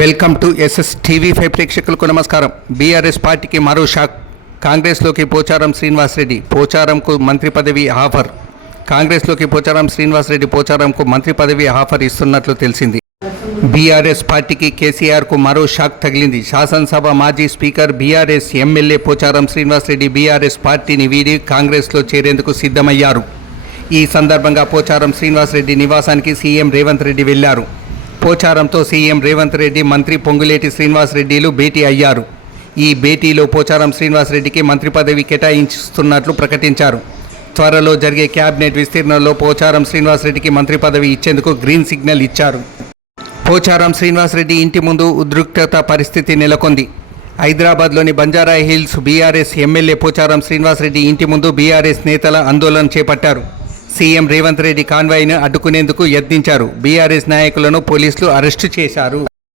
Welcome to SS TV 5 ప్రేక్షకులకు నమస్కారం. BRS పార్టీకి మరో షాక్. కాంగ్రెస్లోకి పోచారం శ్రీనివాసరెడ్డి. పోచారంకు మంత్రి పదవి ఆఫర్. కాంగ్రెస్లోకి పోచారం శ్రీనివాసరెడ్డి పోచారంకు మంత్రి పదవి ఆఫర్ ఇస్తున్నట్లు తెలిసింది. బీఆర్ఎస్ పార్టీకి కేసీఆర్కు మరో షాక్ తగిలింది. శాసనసభ మాజీ speaker BRS MLA Pocharam Srinivas Reddy BRS పార్టీని వీడి కాంగ్రెస్లో చేరేందుకు సిద్ధమయ్యారు. ఈ సందర్భంగా పోచారం శ్రీనివాసరెడ్డి నివాసానికి సీఎం రేవంత్ రెడ్డి వెళ్లారు. పోచారంతో సీఎం రేవంత్ రెడ్డి, మంత్రి పొంగులేటి శ్రీనివాసరెడ్డిలు భేటీ అయ్యారు. ఈ భేటీలో పోచారం శ్రీనివాసరెడ్డికి మంత్రి పదవి కేటాయిస్తున్నట్లు ప్రకటించారు. త్వరలో జరిగే క్యాబినెట్ విస్తీర్ణంలో పోచారం శ్రీనివాసరెడ్డికి మంత్రి పదవి ఇచ్చేందుకు గ్రీన్ సిగ్నల్ ఇచ్చారు. పోచారం శ్రీనివాసరెడ్డి ఇంటి ముందు ఉద్రిక్తత పరిస్థితి నెలకొంది. హైదరాబాద్లోని Banjara Hills BRS MLA Pocharam Srinivas Reddy ఇంటి ముందు బీఆర్ఎస్ నేతల ఆందోళన చేపట్టారు. సీఎం రేవంత్ రెడ్డి కాన్వాయ్ను అడ్డుకునేందుకు యత్నించారు. బీఆర్ఎస్ నాయకులను పోలీసులు అరెస్టు చేశారు.